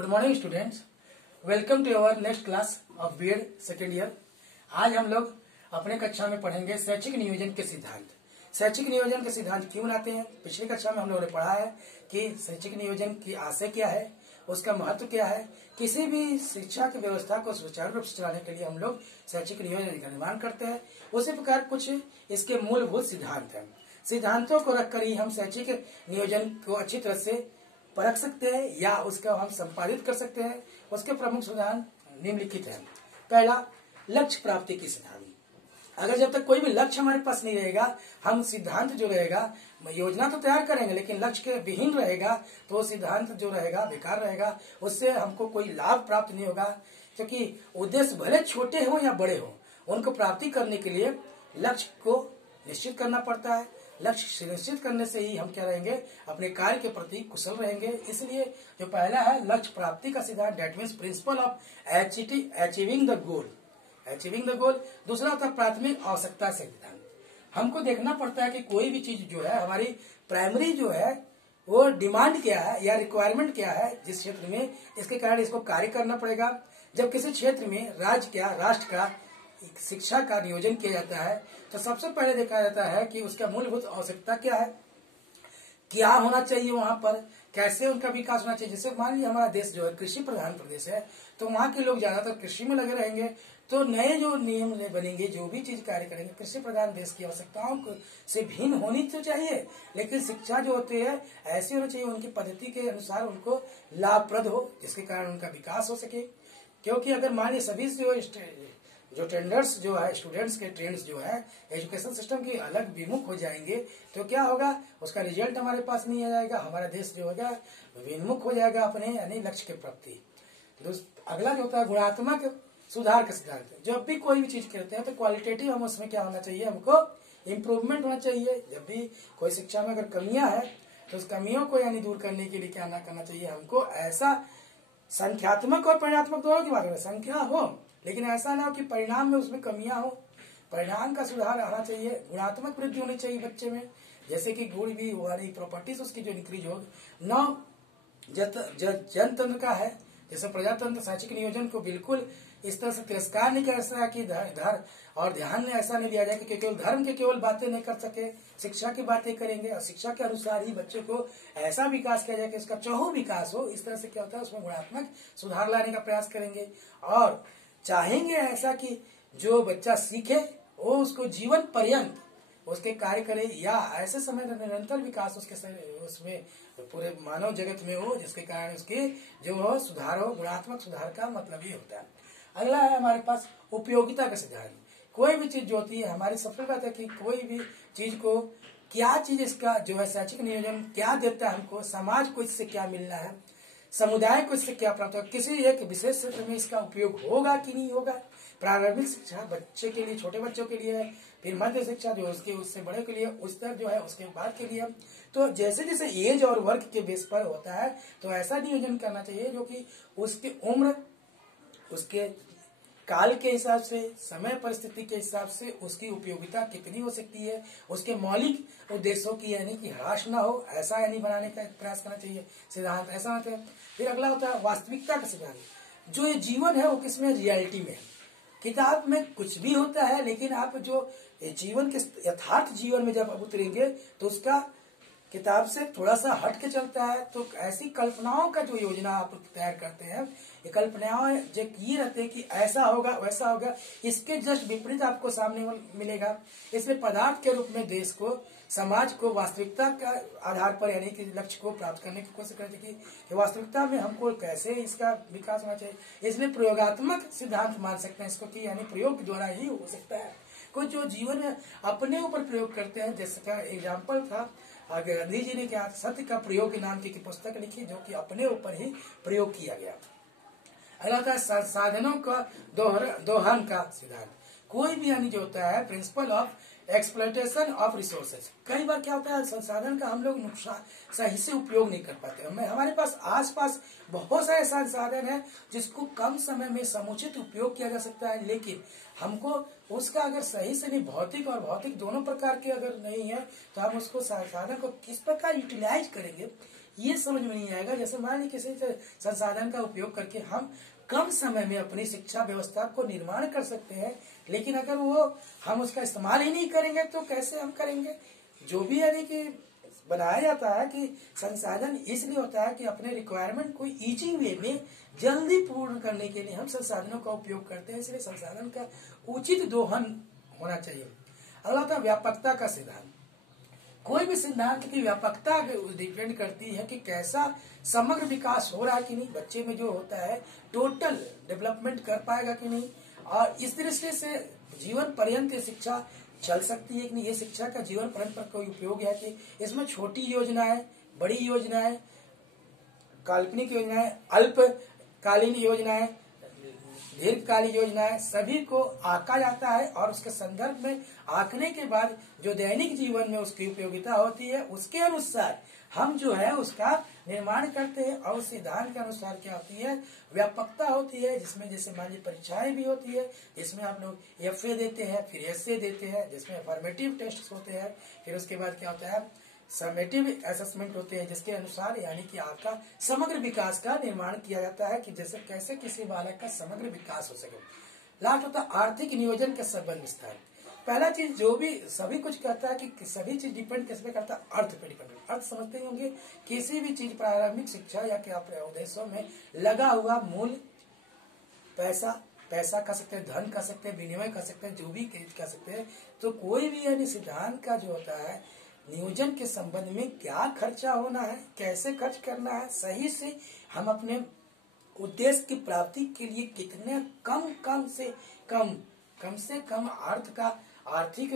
Good morning students, welcome to our next class of B Ed second year. आज हम लोग अपने कक्षा में पढ़ेंगे शैक्षिक नियोजन के सिद्धांत। शैक्षिक नियोजन के सिद्धांत क्यों बनाते हैं? पिछली कक्षा में हम लोगों ने पढ़ा है कि शैक्षिक नियोजन की आशय क्या है, उसका महत्व क्या है। किसी भी शिक्षा की व्यवस्था को सुचारू रूप से चलाने के लिए हम लोग शैक्षिक नियोजन का निर्माण करते हैं। उसी प्रकार कुछ इसके मूलभूत सिद्धांत हैं। सिद्धांतों को रखकर ही हम शैक्षिक नियोजन को अच्छी तरह से परख सकते हैं या उसका हम संपादित कर सकते हैं। उसके प्रमुख सिद्धांत निम्नलिखित हैं। पहला, लक्ष्य प्राप्ति की सिद्धांत। अगर जब तक कोई भी लक्ष्य हमारे पास नहीं रहेगा, हम सिद्धांत जो रहेगा, योजना तो तैयार करेंगे लेकिन लक्ष्य के विहीन रहेगा तो वो सिद्धांत जो रहेगा बेकार रहेगा। उससे हमको कोई लाभ प्राप्त नहीं होगा, क्योंकि उद्देश्य भले छोटे हो या बड़े हो, उनको प्राप्ति करने के लिए लक्ष्य को निश्चित करना पड़ता है। लक्ष्य सुनिश्चित करने से ही हम क्या रहेंगे, अपने कार्य के प्रति कुशल रहेंगे। इसलिए जो पहला है लक्ष्य प्राप्ति का सिद्धांत, that means principle of achieving the goal. दूसरा होता है प्राथमिक आवश्यकता से सिद्धांत। हमको देखना पड़ता है कि कोई भी चीज जो है, हमारी प्राइमरी जो है वो डिमांड क्या है या रिक्वायरमेंट क्या है जिस क्षेत्र में, इसके कारण इसको कार्य करना पड़ेगा। जब किसी क्षेत्र में राष्ट्र का शिक्षा का नियोजन किया जाता है तो सबसे पहले देखा जाता है कि उसका मूलभूत आवश्यकता क्या है, क्या होना चाहिए वहां पर, कैसे उनका विकास होना चाहिए। जैसे मान लीजिए हमारा देश जो है कृषि प्रधान प्रदेश है, तो वहां के लोग ज्यादातर कृषि में लगे रहेंगे, तो नए जो नियम बनेंगे, जो भी चीज कार्य करेंगे, कृषि प्रधान देश की आवश्यकताओं से भिन्न होनी तो चाहिए, लेकिन शिक्षा जो होती है ऐसी होनी चाहिए उनकी पद्धति के अनुसार उनको लाभप्रद हो, जिसके कारण उनका विकास हो सके। क्योंकि अगर मान लीजिए सभी जो ट्रेंडर्स जो है, स्टूडेंट्स के ट्रेंड्स जो है एजुकेशन सिस्टम के अलग विमुख हो जाएंगे तो क्या होगा, उसका रिजल्ट हमारे पास नहीं आ जाएगा, हमारा देश जो होगा विमुख हो जाएगा अपने यानी लक्ष्य के प्रति। अगला जो होता है गुणात्मक सुधार का सिद्धांत। जब भी कोई भी चीज करते हैं तो क्वालिटेटिव हम उसमें क्या होना चाहिए, हमको इम्प्रूवमेंट होना चाहिए। जब भी कोई शिक्षा में अगर कमियां है तो उस कमियों को यानी दूर करने के लिए क्या ना करना चाहिए, हमको ऐसा संख्यात्मक और परिणात्मक दोनों की बात है, संख्या हो लेकिन ऐसा ना हो कि परिणाम में उसमें कमियां हो। परिणाम का सुधार आना चाहिए, गुणात्मक वृद्धि होनी चाहिए बच्चे में, जैसे कि गुण भी वाली प्रॉपर्टीज उसकी जो इंक्रीज हो। न जनतंत्र का है, जैसे प्रजातंत्र शैक्षिक नियोजन को बिल्कुल इस तरह से तिरस्कार नहीं कर सकता कि धर और ध्यान में ऐसा नहीं दिया जाए कि केवल धर्म के केवल बातें नहीं कर सके, शिक्षा की बातें करेंगे और शिक्षा के अनुसार ही बच्चे को ऐसा विकास किया जाए कि उसका चहुँ विकास हो। इस तरह से क्या होता है, उसमें गुणात्मक सुधार लाने का प्रयास करेंगे और चाहेंगे ऐसा कि जो बच्चा सीखे वो उसको जीवन पर्यंत उसके कार्य करे, या ऐसे समय में निरंतर विकास उसमें पूरे मानव जगत में हो, जिसके कारण उसके जो सुधार हो। गुणात्मक सुधार का मतलब ये होता है। अगला है हमारे पास उपयोगिता का सिद्धांत। कोई भी चीज जो होती है, हमारी सबसे बात है कि कोई भी चीज को क्या चीज इसका जो है शैक्षिक नियोजन क्या देता है हमको, समाज को इससे क्या मिलना है, समुदाय को इससे क्या प्राप्त होगा, किसी एक विशेष क्षेत्र में इसका उपयोग होगा कि नहीं होगा। प्रारंभिक शिक्षा बच्चे के लिए, छोटे बच्चों के लिए, फिर मध्य शिक्षा जो उसके उससे बड़े के लिए, उस तक जो है उसके बाद के लिए। तो जैसे जैसे एज और वर्क के बेस पर होता है तो ऐसा नियोजन करना चाहिए जो कि उसकी उम्र, उसके काल के हिसाब से, समय परिस्थिति के हिसाब से उसकी उपयोगिता कितनी हो सकती है, उसके मौलिक उद्देश्यों की यानी कि ह्रास ना हो, ऐसा यानी बनाने का प्रयास करना चाहिए सिद्धांत, ऐसा होता है। फिर अगला होता है वास्तविकता का सिद्धांत। जो ये जीवन है वो किसमें, रियलिटी में। किताब में कुछ भी होता है लेकिन आप जो जीवन के यथार्थ जीवन में जब उतरेंगे तो उसका किताब से थोड़ा सा हट के चलता है। तो ऐसी कल्पनाओं का जो योजना आप तैयार करते हैं, ये कल्पनाएं जो ये रहते हैं कि ऐसा होगा वैसा होगा, इसके जस्ट विपरीत आपको सामने मिलेगा। इसमें पदार्थ के रूप में देश को, समाज को वास्तविकता का आधार पर यानी कि लक्ष्य को प्राप्त करने की कोशिश करते कि वास्तविकता में हमको कैसे इसका विकास होना चाहिए। इसमें प्रयोगात्मक सिद्धांत मान सकते हैं इसको कि यानी प्रयोग के द्वारा ही हो सकता है। कुछ जो जीवन में अपने ऊपर प्रयोग करते हैं, जैसे का एग्जाम्पल था आगे गांधी जी ने क्या सत्य का प्रयोग नाम की पुस्तक लिखी जो कि अपने ऊपर ही प्रयोग किया गया। अगला था संसाधनों का दोहन का सिद्धांत। कोई भी यानी जो होता है principle of exploitation of resources. कई बार क्या होता है, संसाधन का हम लोग नुकसान सही से उपयोग नहीं कर पाते। हमारे पास आसपास बहुत सारे संसाधन है जिसको कम समय में समुचित उपयोग किया जा सकता है, लेकिन हमको उसका अगर सही से नहीं, भौतिक और भौतिक दोनों प्रकार के अगर नहीं है तो हम उसको संसाधन को किस प्रकार यूटिलाइज करेंगे, ये समझ में नहीं आएगा। जैसे मान लीजिए किसी संसाधन का उपयोग करके हम कम समय में अपनी शिक्षा व्यवस्था को निर्माण कर सकते हैं, लेकिन अगर वो हम उसका इस्तेमाल ही नहीं करेंगे तो कैसे हम करेंगे। जो भी यानी कि बनाया जाता है कि संसाधन इसलिए होता है कि अपने रिक्वायरमेंट को इजी वे में जल्दी पूर्ण करने के लिए हम संसाधनों का उपयोग करते हैं, इसलिए संसाधन का उचित दोहन होना चाहिए। अगला होता है व्यापकता का सिद्धांत। कोई भी सिद्धांत की व्यापकता डिपेंड करती है कि कैसा समग्र विकास हो रहा है कि नहीं, बच्चे में जो होता है टोटल डेवलपमेंट कर पाएगा कि नहीं, और इस दृष्टि से जीवन पर्यंत शिक्षा चल सकती है कि नहीं, ये शिक्षा का जीवन पर्यंत पर कोई उपयोग है कि इसमें छोटी योजनाएं, बड़ी योजनाएं, काल्पनिक योजनाएं, अल्पकालीन योजनाएं, दीर्घकालीन योजनाएं, सभी को आंका जाता है और उसके संदर्भ में आंकने के बाद जो दैनिक जीवन में उसकी उपयोगिता होती है उसके अनुसार हम जो है उसका निर्माण करते हैं। और उस सिद्धांत के अनुसार क्या होती है, व्यापकता होती है, जिसमें जैसे मान लीजिए परीक्षाएं भी होती है, जिसमें आप लोग एफए देते हैं, फिर एसए देते हैं, जिसमें फॉर्मेटिव टेस्ट होते हैं, फिर उसके बाद क्या होता है समेटिव असेसमेंट होते हैं, जिसके अनुसार यानी कि आपका समग्र विकास का निर्माण किया जाता है कि जैसे कैसे किसी बालक का समग्र विकास हो सके। लास्ट होता है आर्थिक नियोजन के संबंध विस्तार। पहला चीज जो भी सभी कुछ कहता है कि सभी चीज डिपेंड किस पे करता है, अर्थ पे डिपेंड। अर्थ समझते ही होंगे, किसी भी चीज प्रारंभिक शिक्षा या क्या उद्देश्यों में लगा हुआ मूल पैसा, पैसा कह सकते हैं, धन कह सकते हैं, विनिमय कह सकते हैं, जो भी कह सकते हैं। तो कोई भी यानी सिद्धांत का जो होता है नियोजन के संबंध में क्या खर्चा होना है, कैसे खर्च करना है, सही से हम अपने उद्देश्य की प्राप्ति के लिए कितने कम से कम आर्थिक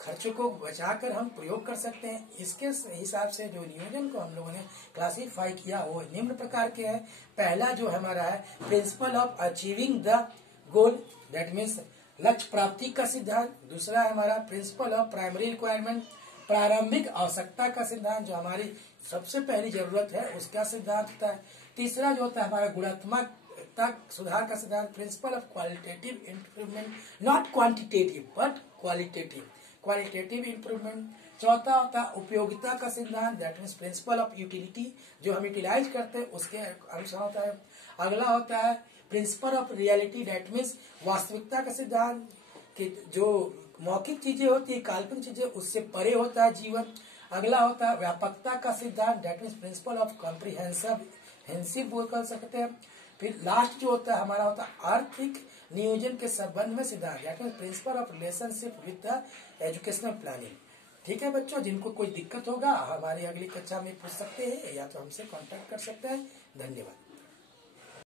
खर्चों को बचाकर हम प्रयोग कर सकते हैं। इसके हिसाब से जो नियोजन को हम लोगों ने क्लासिफाई किया वो निम्न प्रकार के हैं। पहला जो हमारा है principle of achieving the goal, that means लक्ष्य प्राप्ति का सिद्धांत। दूसरा है हमारा प्रिंसिपल ऑफ प्राइमरी रिक्वायरमेंट, प्रारंभिक आवश्यकता का सिद्धांत, जो हमारी सबसे पहली जरूरत है उसका सिद्धांत होता है। तीसरा जो होता है हमारा गुणात्मक सुधार का सिद्धांत, principle of qualitative improvement, not quantitative but qualitative improvement. चौथा होता है उपयोगिता का सिद्धांत, that means principle of utility, जो हम यूटिलाइज करते हैं उसके अनुसार होता है। अगला होता है principle of reality, that means वास्तविकता का सिद्धांत, कि जो मौखिक चीजें होती है, काल्पनिक चीजें, उससे परे होता है जीवन। अगला होता है व्यापकता का सिद्धांत, that means principle of comprehensive कर सकते हैं। फिर लास्ट जो होता है हमारा होता है आर्थिक नियोजन के संबंध में सिद्धांत, that means principle of relationship with the educational planning. ठीक है बच्चों, जिनको कोई दिक्कत होगा हमारी अगली कक्षा में पूछ सकते हैं या तो हमसे कांटेक्ट कर सकते हैं। धन्यवाद।